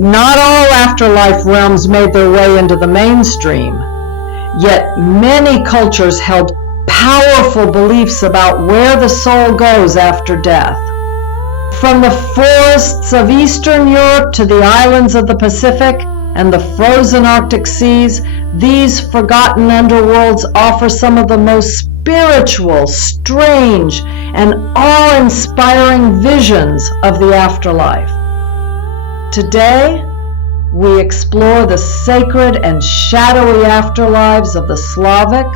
Not all afterlife realms made their way into the mainstream, yet many cultures held powerful beliefs about where the soul goes after death. From the forests of Eastern Europe to the islands of the Pacific and the frozen Arctic seas, these forgotten underworlds offer some of the most spiritual, strange, and awe-inspiring visions of the afterlife. Today, we explore the sacred and shadowy afterlives of the Slavic,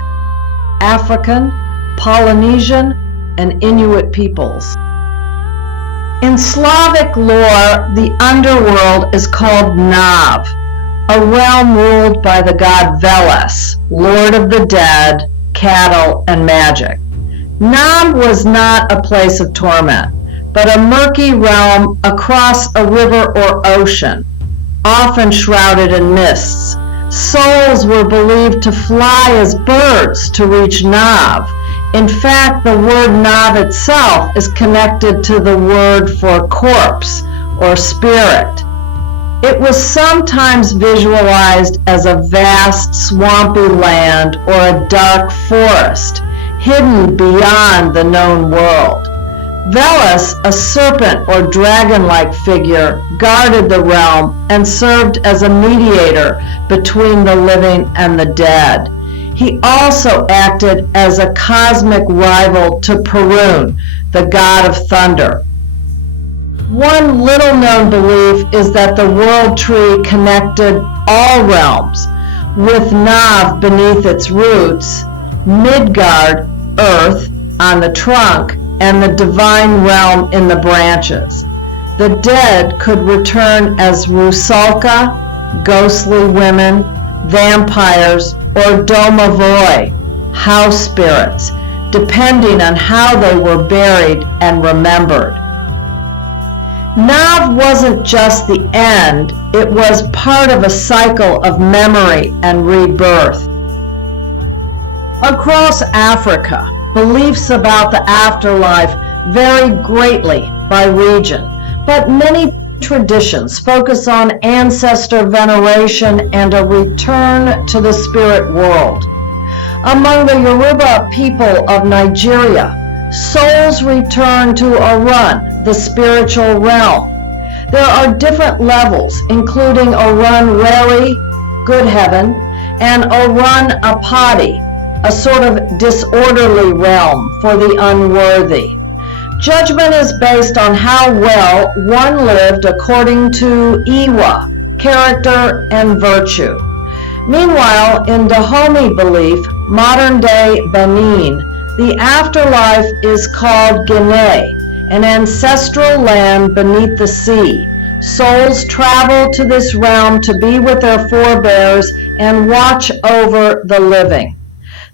African, Polynesian, and Inuit peoples. In Slavic lore, the underworld is called Nav, a realm ruled by the god Veles, lord of the dead, cattle, and magic. Nav was not a place of torment, but a murky realm across a river or ocean, often shrouded in mists. Souls were believed to fly as birds to reach Nav. In fact, the word Nav itself is connected to the word for corpse or spirit. It was sometimes visualized as a vast swampy land or a dark forest, hidden beyond the known world. Veles, a serpent or dragon-like figure, guarded the realm and served as a mediator between the living and the dead. He also acted as a cosmic rival to Perun, the god of thunder. One little-known belief is that the world tree connected all realms, with Nav beneath its roots, Midgard, earth, on the trunk, and the divine realm in the branches. The dead could return as Rusalka, ghostly women, vampires, or Domovoi, house spirits, depending on how they were buried and remembered. Nav wasn't just the end, it was part of a cycle of memory and rebirth. Across Africa, beliefs about the afterlife vary greatly by region, but many traditions focus on ancestor veneration and a return to the spirit world. Among the Yoruba people of Nigeria, souls return to Orun, the spiritual realm. There are different levels, including Orun Reri, good heaven, and Orun Apadi, a sort of disorderly realm for the unworthy. Judgment is based on how well one lived according to Iwa, character and virtue. Meanwhile, in Dahomey belief, modern-day Benin, the afterlife is called Guinée, an ancestral land beneath the sea. Souls travel to this realm to be with their forebears and watch over the living.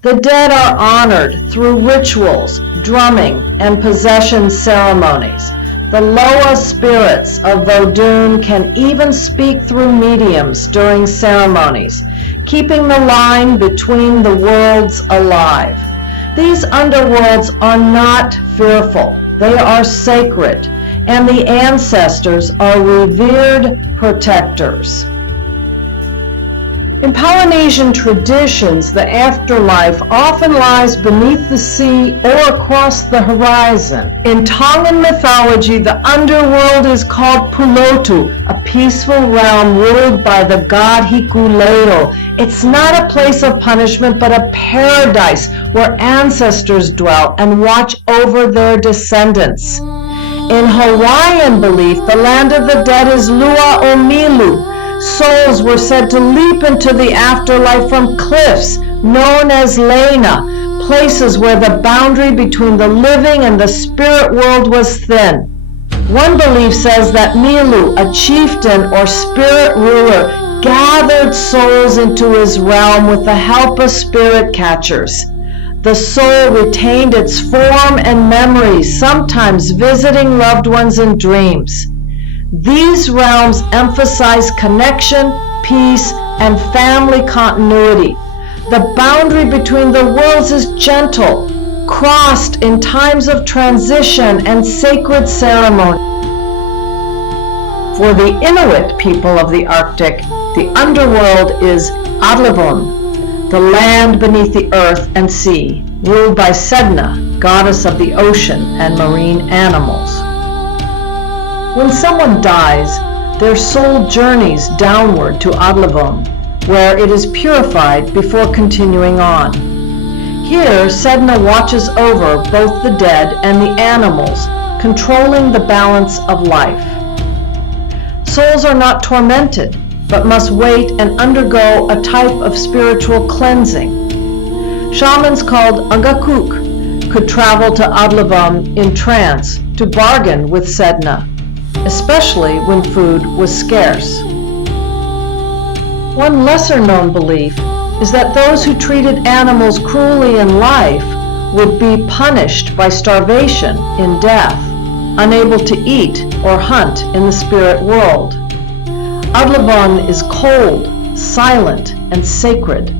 The dead are honored through rituals, drumming, and possession ceremonies. The Loa spirits of Vodun can even speak through mediums during ceremonies, keeping the line between the worlds alive. These underworlds are not fearful. They are sacred, and the ancestors are revered protectors. In Polynesian traditions, the afterlife often lies beneath the sea or across the horizon. In Tongan mythology, the underworld is called Pulotu, a peaceful realm ruled by the god Hikuleo. It's not a place of punishment, but a paradise where ancestors dwell and watch over their descendants. In Hawaiian belief, the land of the dead is Lua-o-Milu. Souls were said to leap into the afterlife from cliffs known as Lena, places where the boundary between the living and the spirit world was thin. One belief says that Milu, a chieftain or spirit ruler, gathered souls into his realm with the help of spirit catchers. The soul retained its form and memories, sometimes visiting loved ones in dreams. These realms emphasize connection, peace, and family continuity. The boundary between the worlds is gentle, crossed in times of transition and sacred ceremony. For the Inuit people of the Arctic, the underworld is Adlivun, the land beneath the earth and sea, ruled by Sedna, goddess of the ocean and marine animals. When someone dies, their soul journeys downward to Adlivun, where it is purified before continuing on. Here, Sedna watches over both the dead and the animals, controlling the balance of life. Souls are not tormented, but must wait and undergo a type of spiritual cleansing. Shamans called Angakuk could travel to Adlivun in trance to bargain with Sedna, especially when food was scarce. One lesser-known belief is that those who treated animals cruelly in life would be punished by starvation in death, unable to eat or hunt in the spirit world. Adlivun is cold, silent, and sacred,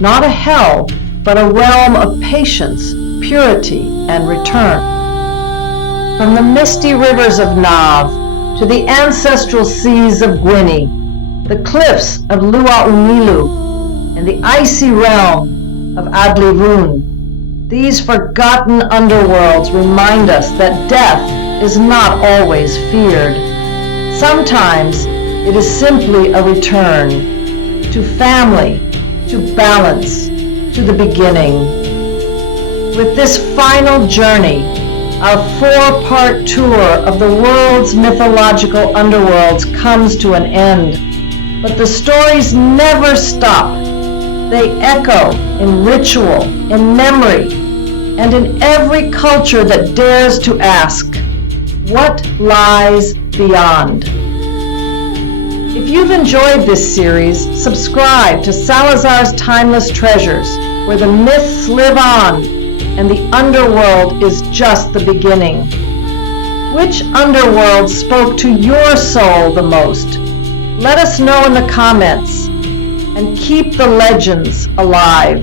not a hell, but a realm of patience, purity, and return. From the misty rivers of Nav to the ancestral seas of Guinea, the cliffs of Lua-o-Milu, and the icy realm of Adlivun, these forgotten underworlds remind us that death is not always feared. Sometimes it is simply a return to family, to balance, to the beginning. With this final journey, our 4-part tour of the world's mythological underworlds comes to an end. But the stories never stop. They echo in ritual, in memory, and in every culture that dares to ask, what lies beyond? If you've enjoyed this series, subscribe to Salazar's Timeless Treasures, where the myths live on and the underworld is just the beginning. Which underworld spoke to your soul the most? Let us know in the comments, and keep the legends alive.